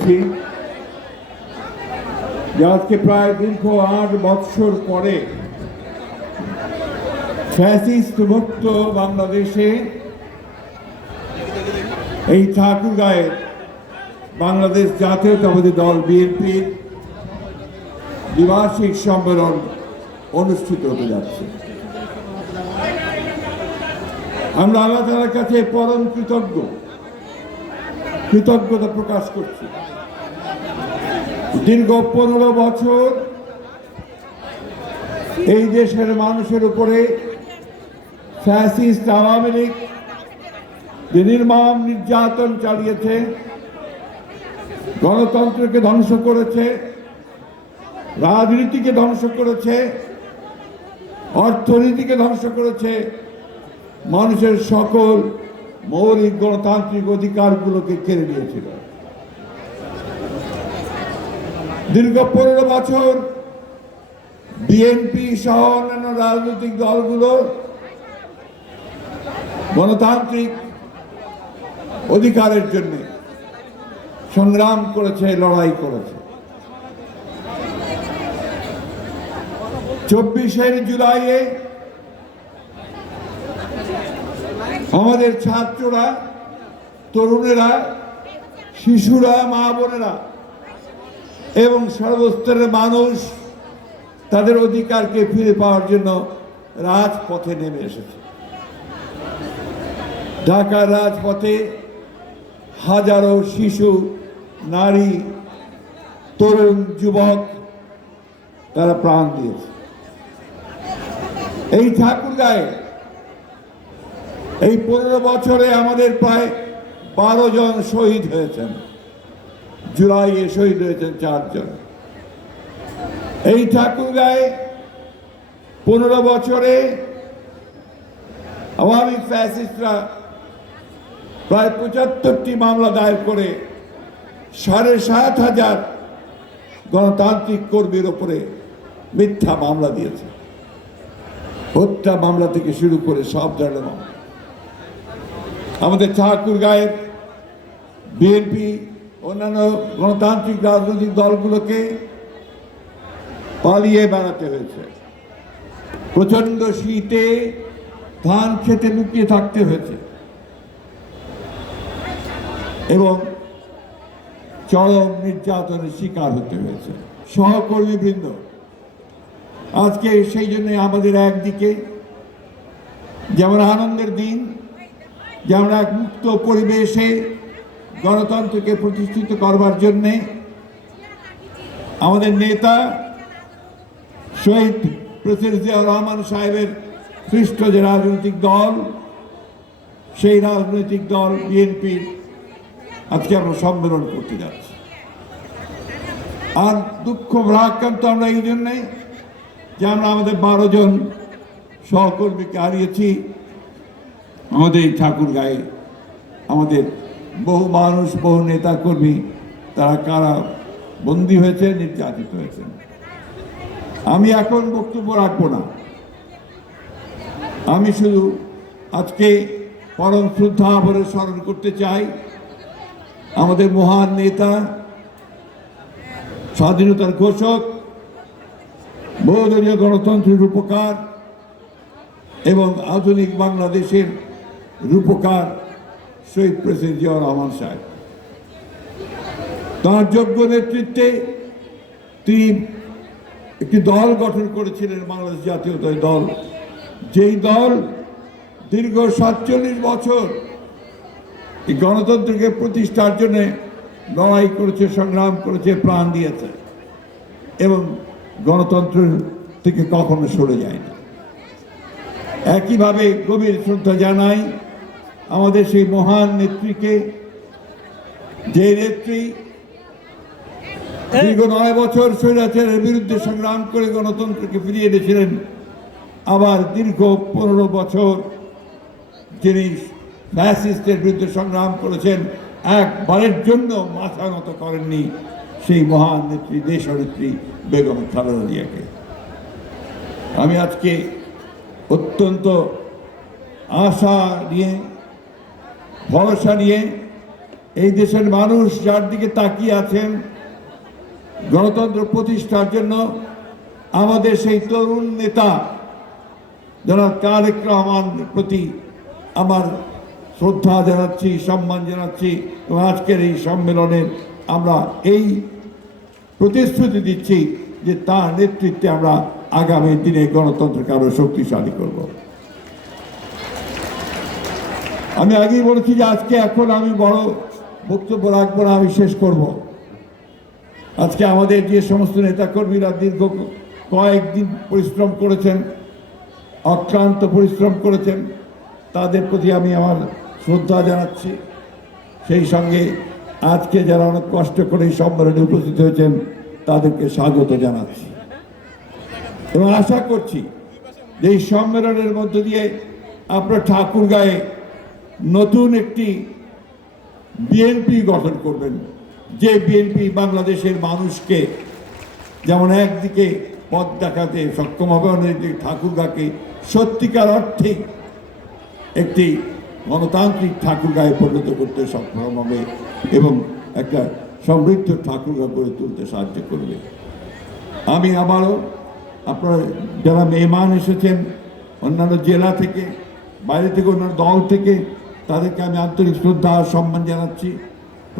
করছি যে আজকে প্রায় দীর্ঘ 8 বৎসর পরে ফ্যাসিস্ট মুক্ত বাংলাদেশে এই ঠাকুরগাঁয়ে বাংলাদেশ জাতীয়তাবাদী দল বিএনপির দ্বিবার্ষিক সম্মেলন অনুষ্ঠিত হতে যাচ্ছে। আমরা আল্লাহ তাআলার কাছে পরম কৃতজ্ঞতা প্রকাশ করছি। দীর্ঘ 15 বছর এই দেশের মানুষের উপরে ফ্যাসিস্ট আওয়ামী লীগ যে নির্মম নির্যাতন চালিয়েছে, গণতন্ত্রকে ধ্বংস করেছে, রাজনীতিকে ধ্বংস করেছে, অর্থনীতিকে ধ্বংস করেছে, মানুষের সকল মৌলিক গণতান্ত্রিক অধিকারগুলোকে কেড়ে নিয়েছিল। দীর্ঘ 15 বছর বিএনপি সহ অন্যান্য রাজনৈতিক দলগুলো গণতান্ত্রিক অধিকারের জন্য সংগ্রাম করেছে, লড়াই করেছে। 24 জুলাইয়ে আমাদের ছাত্ররা, তরুণেরা, শিশুরা, মা বোনেরা এবং সর্বস্তরের মানুষ তাদের অধিকারকে ফিরে পাওয়ার জন্য রাজপথে নেমে এসেছে। ঢাকার রাজপথে হাজারো শিশু, নারী, তরুণ, যুবক তারা প্রাণ দিয়েছে। এই ঠাকুরগাঁয়ে এই 15 বছরে আমাদের প্রায় 12 জন শহীদ হয়েছেন। জুলাইয়ে শহীদ হয়েছেন 4 জন। এই ঠাকুরগাঁয়ে 15 বছরে আওয়ামী ফ্যাসিস্টরা প্রায় 75টি মামলা দায়ের করে 7,500 গণতান্ত্রিক কর্মীর উপরে মিথ্যা মামলা দিয়েছে। হত্যা মামলা থেকে শুরু করে সব ধরনের মামলা। আমাদের ঠাকুরগাঁয়ের বিএনপি অন্যান্য গণতান্ত্রিক রাজনৈতিক দলগুলোকে পালিয়ে বেড়াতে হয়েছে। প্রচন্ড শীতে ধান খেতে লুকিয়ে থাকতে হয়েছে এবং চরম নির্যাতনের শিকার হতে হয়েছে। সহকর্মীবৃন্দ, আজকে সেই জন্য আমাদের একদিকে যেমন আনন্দের দিন, যেমন এক মুক্ত পরিবেশে গণতন্ত্রকে প্রতিষ্ঠিত করবার জন্যে আমাদের নেতা শহীদ প্রেসিডেন্ট জিয়াউর রহমান সাহেবের সৃষ্ট যে রাজনৈতিক দল, সেই রাজনৈতিক দল বিএনপির আজকে আমরা সম্মেলন করতে যাচ্ছি। আর দুঃখ ভারাক্রান্ত আমরা এই জন্যে যে আমরা আমাদের 12 জন সহকর্মীকে হারিয়েছি। আমাদের এই ঠাকুরগাঁয়ে আমাদের বহু মানুষ, বহু নেতা কর্মী তারা কারা বন্দী হয়েছে, নির্যাতিত হয়েছে। আমি এখন বক্তব্য রাখবো না, আমি শুধু আজকে পরম শ্রদ্ধা ভরে স্মরণ করতে চাই আমাদের মহান নেতা, স্বাধীনতার ঘোষক, বহুদলীয় গণতন্ত্রের রূপকার এবং আধুনিক বাংলাদেশের রূপকার শহীদ প্রেসিডেন্ট জিয়াউর রহমান সাহেব। তাঁর যোগ্য নেতৃত্বে তিনি একটি দল গঠন করেছিলেন, বাংলাদেশ জাতীয়তাবাদী দল, যেই দল দীর্ঘ 47 বছর এই গণতন্ত্রকে প্রতিষ্ঠার জন্য লড়াই করেছে, সংগ্রাম করেছে, প্রাণ দিয়েছে এবং গণতন্ত্র থেকে কখনো সরে যায়নি। একইভাবে গভীর শ্রদ্ধা জানাই আমাদের সেই মহান নেত্রীকে, যে নেত্রী দীর্ঘ 9 বছর স্বৈরাচারের বিরুদ্ধে সংগ্রাম করে গণতন্ত্রকে ফিরিয়ে এনেছিলেন। আবার দীর্ঘ 15 বছর যিনি ফ্যাসিস্টের বিরুদ্ধে সংগ্রাম করেছেন, একবারের জন্য মাথা নত করেননি সেই মহান নেত্রী, দেশনেত্রী বেগম খালেদা জিয়াকে। আমি আজকে অত্যন্ত আশা নিয়ে, ভরসা নিয়ে এই দেশের মানুষ যার দিকে তাকিয়ে আছেন গণতন্ত্র প্রতিষ্ঠার জন্য, আমাদের সেই তরুণ নেতা জনাব তারেক রহমানের প্রতি আমার শ্রদ্ধা জানাচ্ছি, সম্মান জানাচ্ছি এবং আজকের এই সম্মেলনে আমরা এই প্রতিশ্রুতি দিচ্ছি যে তার নেতৃত্বে আমরা আগামী দিনে গণতন্ত্রকে আরো শক্তিশালী করব। আমি আগেই বলেছি যে আজকে এখন আমি বড় বক্তব্য রাখবো না, আমি শেষ করব। আজকে আমাদের যে সমস্ত নেতাকর্মীরা দীর্ঘ কয়েকদিন পরিশ্রম করেছেন, অক্লান্ত পরিশ্রম করেছেন, তাদের প্রতি আমি আমার শ্রদ্ধা জানাচ্ছি। সেই সঙ্গে আজকে যারা অনেক কষ্ট করে এই সম্মেলনে উপস্থিত হয়েছেন তাদেরকে স্বাগত জানাচ্ছি এবং আশা করছি যে এই সম্মেলনের মধ্য দিয়ে আপনারা ঠাকুরগাঁয়ে নতুন একটি বিএনপি গঠন করবেন, যে বিএনপি বাংলাদেশের মানুষকে যেমন একদিকে পথ দেখাতে সক্ষম হবে, অন্যদিকে ঠাকুরগাঁকে সত্যিকার অর্থে একটি গণতান্ত্রিক ঠাকুরগাঁয়ে পরিণত করতে সক্ষম হবে এবং একটা সমৃদ্ধ ঠাকুরগাঁ গড়ে তুলতে সাহায্য করবে। আমি আবারও আপনারা যারা মেহমান এসেছেন অন্যান্য জেলা থেকে, বাইরে থেকে, অন্যান্য দল থেকে, তাদেরকে আমি আন্তরিক শ্রদ্ধা আর সম্মান জানাচ্ছি।